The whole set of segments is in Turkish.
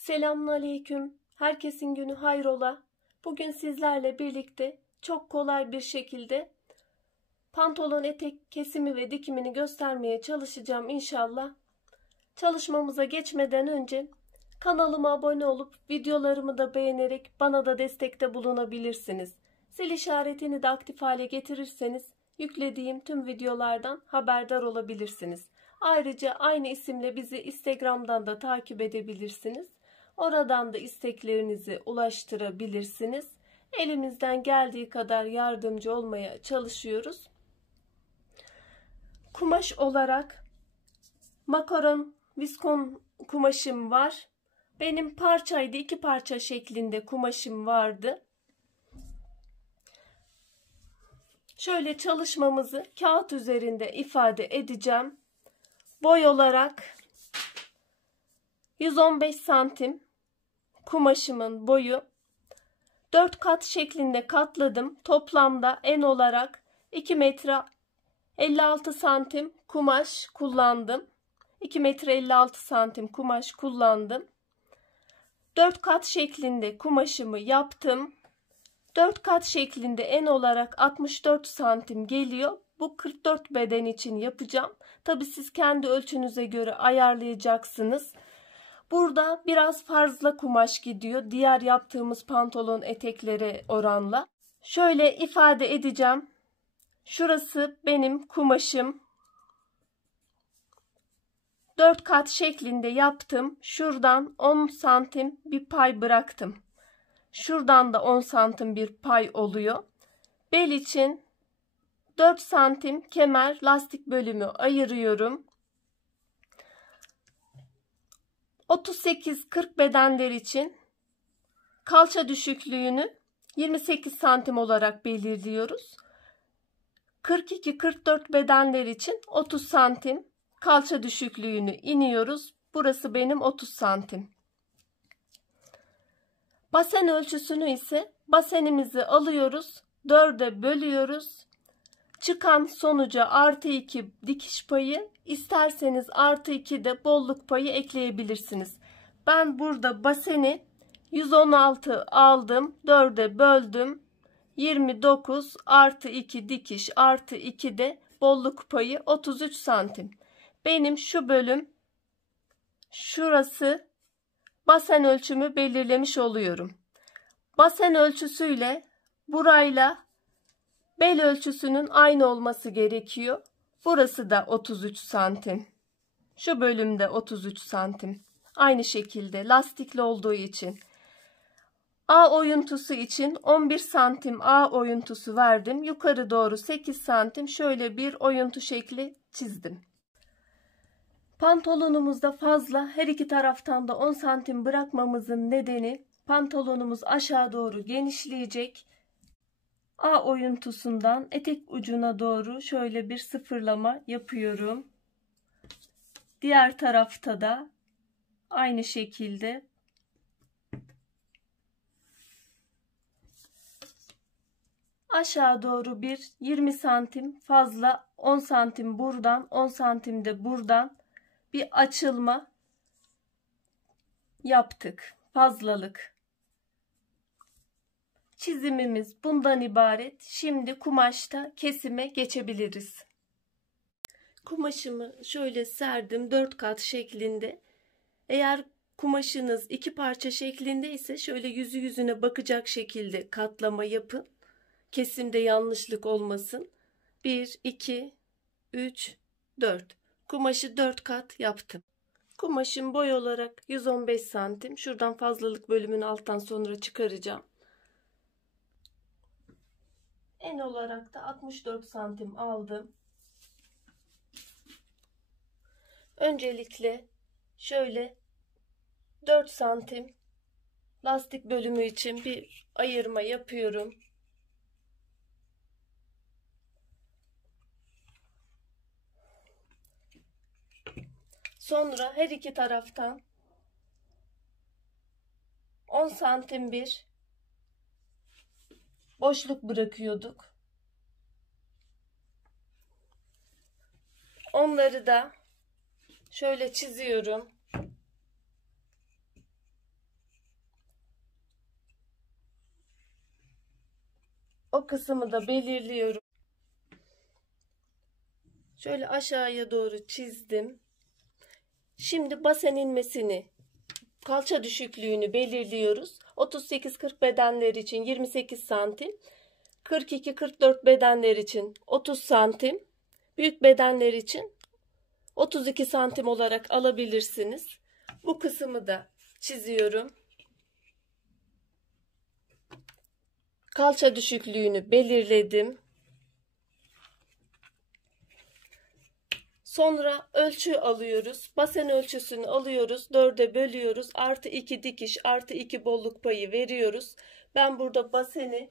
Selamünaleyküm. Herkesin günü hayrola. Bugün sizlerle birlikte çok kolay bir şekilde pantolon etek kesimi ve dikimini göstermeye çalışacağım inşallah. Çalışmamıza geçmeden önce kanalıma abone olup videolarımı da beğenerek bana da destekte bulunabilirsiniz. Zil işaretini de aktif hale getirirseniz yüklediğim tüm videolardan haberdar olabilirsiniz. Ayrıca aynı isimle bizi Instagram'dan da takip edebilirsiniz. Oradan da isteklerinizi ulaştırabilirsiniz. Elimizden geldiği kadar yardımcı olmaya çalışıyoruz. Kumaş olarak makaron viskon kumaşım var. Benim parçaydı, 2 parça şeklinde kumaşım vardı. Şöyle çalışmamızı kağıt üzerinde ifade edeceğim. Boy olarak 115 santim kumaşımın boyu. 4 kat şeklinde katladım. Toplamda en olarak 2 metre 56 santim kumaş kullandım. 2 metre 56 santim kumaş kullandım. 4 kat şeklinde kumaşımı yaptım. 4 kat şeklinde en olarak 64 santim geliyor. Bu 44 beden için yapacağım. Tabi siz kendi ölçünüze göre ayarlayacaksınız. Burada biraz fazla kumaş gidiyor diğer yaptığımız pantolon eteklere oranla. Şöyle ifade edeceğim. Şurası benim kumaşım. 4 kat şeklinde yaptım. Şuradan 10 santim bir pay bıraktım. Şuradan da 10 santim bir pay oluyor. Bel için 4 santim kemer lastik bölümü ayırıyorum. 38-40 bedenler için kalça düşüklüğünü 28 santim olarak belirliyoruz. 42-44 bedenler için 30 santim kalça düşüklüğünü iniyoruz. Burası benim 30 santim. Basen ölçüsünü ise basenimizi alıyoruz. 4'e bölüyoruz. Çıkan sonuca artı 2 dikiş payı, isterseniz artı 2 de bolluk payı ekleyebilirsiniz. Ben burada baseni 116 aldım. 4'e böldüm. 29 artı 2 dikiş artı 2 de bolluk payı 33 santim. Benim şu bölüm şurası basen ölçümü belirlemiş oluyorum. Basen ölçüsüyle burayla bel ölçüsünün aynı olması gerekiyor. Burası da 33 santim. Şu bölümde 33 santim. Aynı şekilde lastikli olduğu için. A oyuntusu için 11 santim A oyuntusu verdim. Yukarı doğru 8 santim şöyle bir oyuntu şekli çizdim. Pantolonumuzda fazla her iki taraftan da 10 santim bırakmamızın nedeni pantolonumuz aşağı doğru genişleyecek. A oyuntusundan etek ucuna doğru şöyle bir sıfırlama yapıyorum. Diğer tarafta da aynı şekilde aşağı doğru bir 20 santim fazla 10 santim buradan 10 santim de buradan bir açılma yaptık. Fazlalık. Çizimimiz bundan ibaret. Şimdi kumaşta kesime geçebiliriz. Kumaşımı şöyle serdim 4 kat şeklinde. Eğer kumaşınız 2 parça şeklinde ise şöyle yüzü yüzüne bakacak şekilde katlama yapın. Kesimde yanlışlık olmasın. 1, 2, 3, 4. Kumaşı 4 kat yaptım. Kumaşın boy olarak 115 santim. Şuradan fazlalık bölümünü alttan sonra çıkaracağım. En olarak da 64 santim aldım. Öncelikle şöyle 4 santim lastik bölümü için bir ayırma yapıyorum. Sonra her iki taraftan 10 santim bir boşluk bırakıyorduk. Onları da şöyle çiziyorum. O kısmı da belirliyorum. Şöyle aşağıya doğru çizdim. Şimdi basen ilmesini, kalça düşüklüğünü belirliyoruz. 38-40 bedenler için 28 santim. 42-44 bedenler için 30 santim. Büyük bedenler için 32 santim olarak alabilirsiniz. Bu kısmı da çiziyorum. Kalça düşüklüğünü belirledim. Sonra ölçü alıyoruz. Basen ölçüsünü alıyoruz. 4'e bölüyoruz. Artı 2 dikiş artı 2 bolluk payı veriyoruz. Ben burada baseni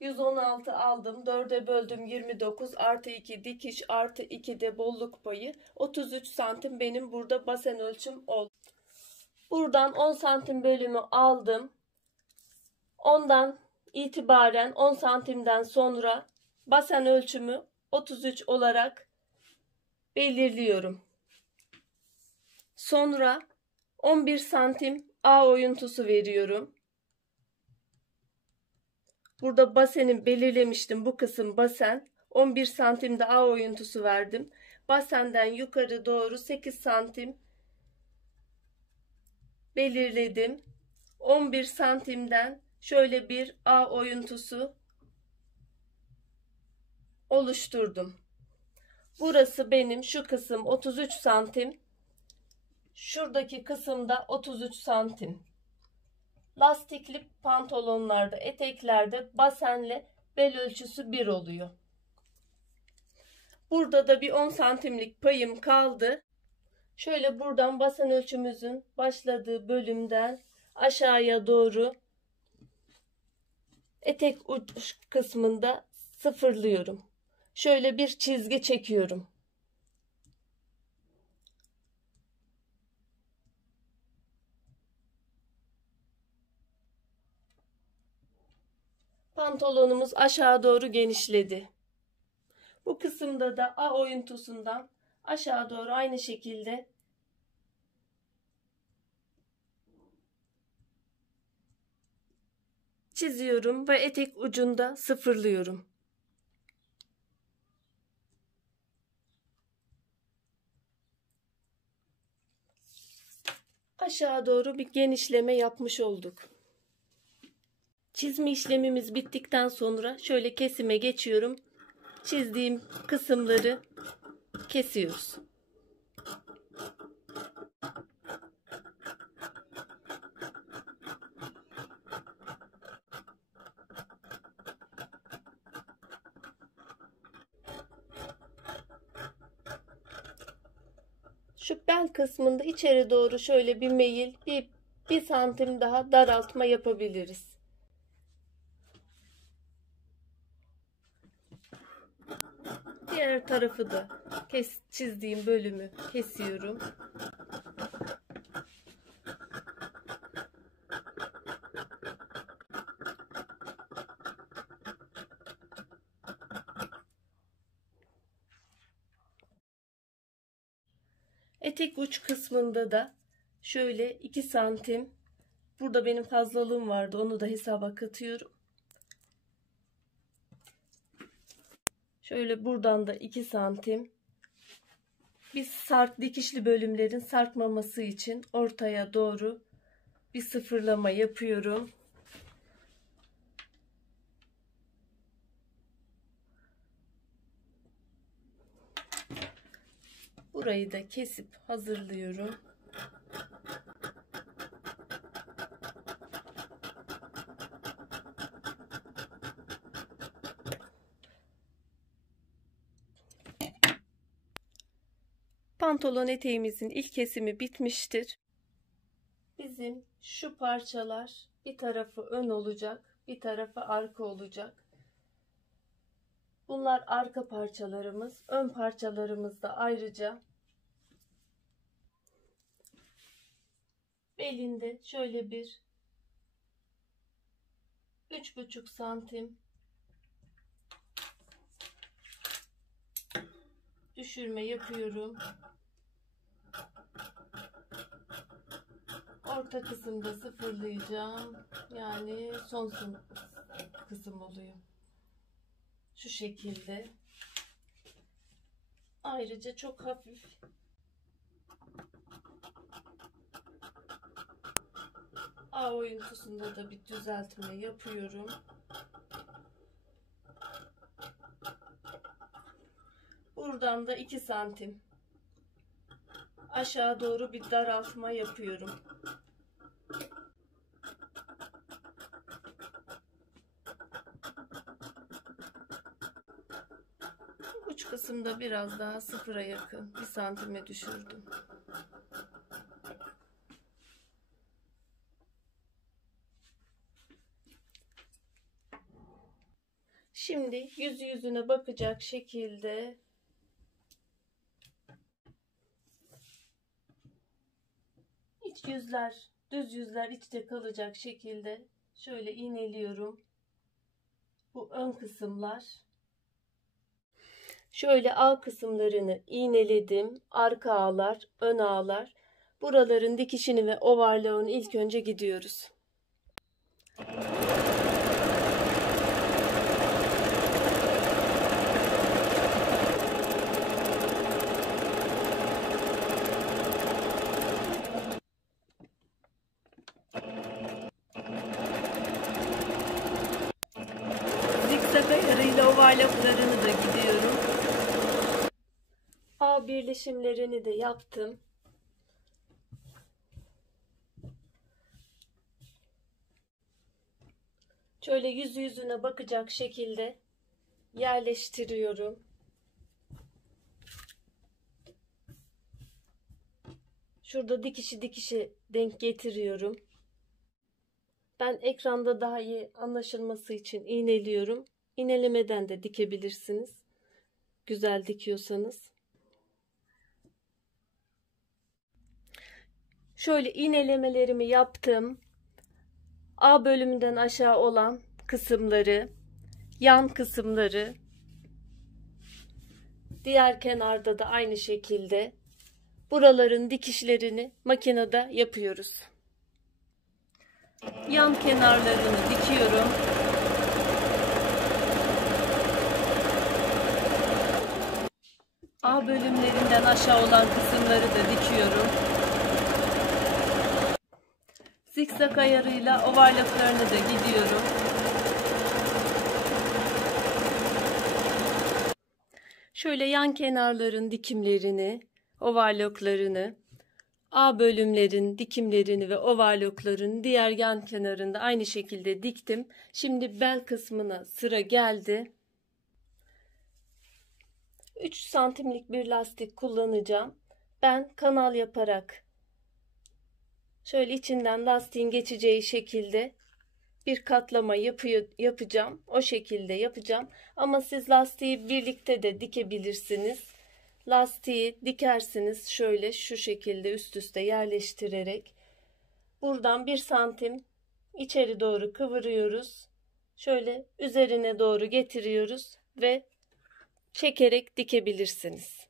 116 aldım. 4'e böldüm 29 artı 2 dikiş artı 2 de bolluk payı. 33 santim benim burada basen ölçüm oldu. Buradan 10 santim bölümü aldım. Ondan itibaren 10 santimden sonra basen ölçümü 33 olarak belirliyorum. Sonra 11 santim A oyuntusu veriyorum. Burada baseni belirlemiştim. Bu kısım basen. 11 santimde A oyuntusu verdim. Basenden yukarı doğru 8 santim belirledim. 11 santimden şöyle bir A oyuntusu oluşturdum. Burası benim şu kısım 33 santim. Şuradaki kısımda 33 santim. Lastikli pantolonlarda, eteklerde basenle bel ölçüsü 1 oluyor. Burada da bir 10 santimlik payım kaldı. Şöyle buradan basen ölçümüzün başladığı bölümden aşağıya doğru etek uç kısmında sıfırlıyorum. Şöyle bir çizgi çekiyorum. Pantolonumuz aşağı doğru genişledi. Bu kısımda da A oyuntusundan aşağı doğru aynı şekilde çiziyorum ve etek ucunda sıfırlıyorum. Aşağı doğru bir genişleme yapmış olduk. Çizme işlemimiz bittikten sonra şöyle kesime geçiyorum. Çizdiğim kısımları kesiyoruz. Şu bel kısmında içeri doğru şöyle bir meyil, bir santim daha daraltma yapabiliriz. Diğer tarafı da çizdiğim bölümü kesiyorum. Etek uç kısmında da şöyle 2 santim. Burada benim fazlalığım vardı. Onu da hesaba katıyorum. Şöyle buradan da 2 santim. Biz dikişli bölümlerin sarkmaması için ortaya doğru bir sıfırlama yapıyorum. Burayı da kesip hazırlıyorum. Pantolon eteğimizin ilk kesimi bitmiştir. Bizim şu parçalar bir tarafı ön olacak, bir tarafı arka olacak. Bunlar arka parçalarımız. Ön parçalarımız da ayrıca belinde şöyle bir 3,5 santim düşürme yapıyorum. Orta kısımda sıfırlayacağım. Yani son kısım oluyor. Şu şekilde. Ayrıca çok hafif ağ oyuntusunda da bir düzeltme yapıyorum. Buradan da 2 santim aşağı doğru bir daraltma yapıyorum. Uç kısımda biraz daha sıfıra yakın 1 santime düşürdüm. Şimdi yüzüne bakacak şekilde iç yüzler, düz yüzler içte kalacak şekilde şöyle iğneliyorum. Bu ön kısımlar. Şöyle ağ kısımlarını iğneledim. Arka ağlar, ön ağlar. Buraların dikişini ve ovarlığını ilk önce gidiyoruz. Zikzak ayarıyla ovarlaklarını da gidiyorum. Ağ birleşimlerini de yaptım. Şöyle yüzüne bakacak şekilde yerleştiriyorum. Şurada dikişi denk getiriyorum. Ben ekranda daha iyi anlaşılması için iğneliyorum. İğnelemeden de dikebilirsiniz. Güzel dikiyorsanız. Şöyle iğnelemelerimi yaptım. A bölümünden aşağı olan kısımları, yan kısımları, diğer kenarda da aynı şekilde buraların dikişlerini makinede yapıyoruz. Yan kenarlarını dikiyorum. A bölümlerinden aşağı olan kısımları da dikiyorum. Zikzak ayarıyla ovarlaklarını da gidiyorum. Şöyle yan kenarların dikimlerini, ovarlaklarını, A bölümlerin dikimlerini ve ovarlaklarını diğer yan kenarında aynı şekilde diktim. Şimdi bel kısmına sıra geldi. 3 santimlik bir lastik kullanacağım. Ben kanal yaparak şöyle içinden lastiğin geçeceği şekilde bir katlama yapacağım. O şekilde yapacağım. Ama siz lastiği birlikte de dikebilirsiniz. Lastiği dikersiniz şöyle şu şekilde üst üste yerleştirerek. Buradan 1 santim içeri doğru kıvırıyoruz. Şöyle üzerine doğru getiriyoruz ve çekerek dikebilirsiniz.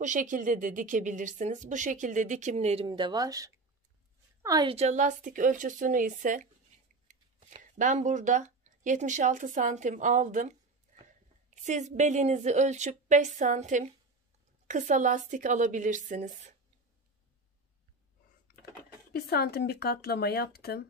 Bu şekilde de dikebilirsiniz. Bu şekilde dikimlerim de var. Ayrıca lastik ölçüsünü ise ben burada 76 santim aldım. Siz belinizi ölçüp 5 santim kısa lastik alabilirsiniz. 1 santim bir katlama yaptım.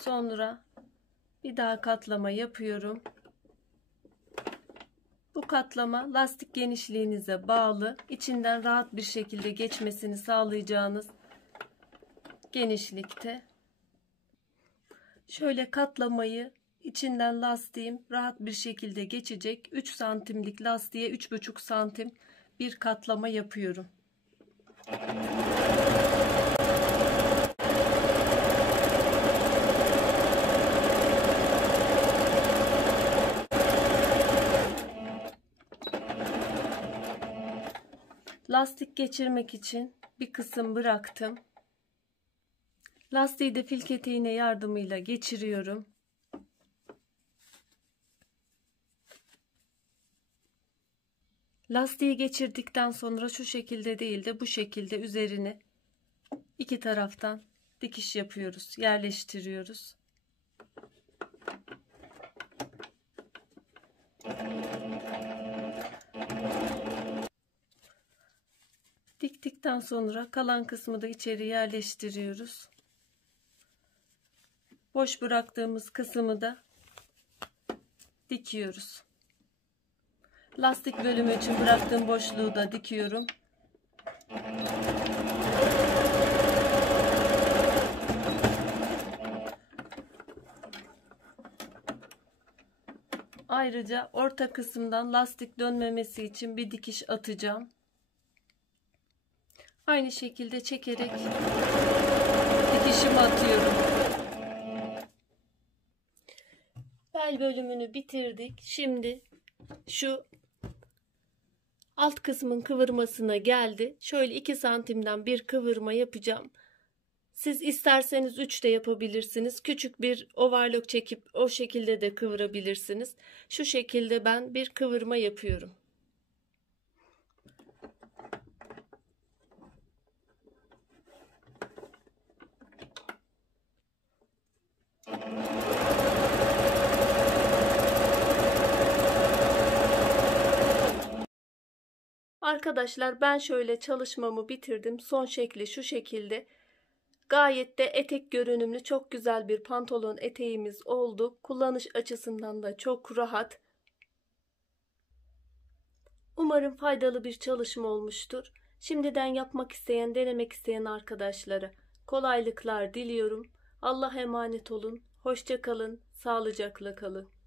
Sonra bir daha katlama yapıyorum. Bu katlama lastik genişliğinize bağlı. İçinden rahat bir şekilde geçmesini sağlayacağınız genişlikte. Şöyle katlamayı içinden lastiğim rahat bir şekilde geçecek. 3 santimlik lastiğe 3,5 santim bir katlama yapıyorum. Lastik geçirmek için bir kısım bıraktım. Lastiği de filket iğne yardımıyla geçiriyorum. Lastiği geçirdikten sonra şu şekilde değil de bu şekilde üzerine iki taraftan dikiş yapıyoruz, yerleştiriyoruz. Diktikten sonra kalan kısmı da içeri yerleştiriyoruz. Boş bıraktığımız kısmı da dikiyoruz. Lastik bölümü için bıraktığım boşluğu da dikiyorum. Ayrıca orta kısımdan lastik dönmemesi için bir dikiş atacağım. Aynı şekilde çekerek dikişimi atıyorum. Bel bölümünü bitirdik. Şimdi şu alt kısmın kıvırmasına geldi. Şöyle 2 santimden bir kıvırma yapacağım. Siz isterseniz 3 de yapabilirsiniz. Küçük bir overlock çekip o şekilde de kıvırabilirsiniz. Şu şekilde ben bir kıvırma yapıyorum. Arkadaşlar ben şöyle çalışmamı bitirdim. Son şekli şu şekilde. Gayet de etek görünümlü çok güzel bir pantolon eteğimiz oldu. Kullanış açısından da çok rahat. Umarım faydalı bir çalışma olmuştur. Şimdiden yapmak isteyen, denemek isteyen arkadaşlara kolaylıklar diliyorum. Allah'a emanet olun. Hoşça kalın, sağlıcakla kalın.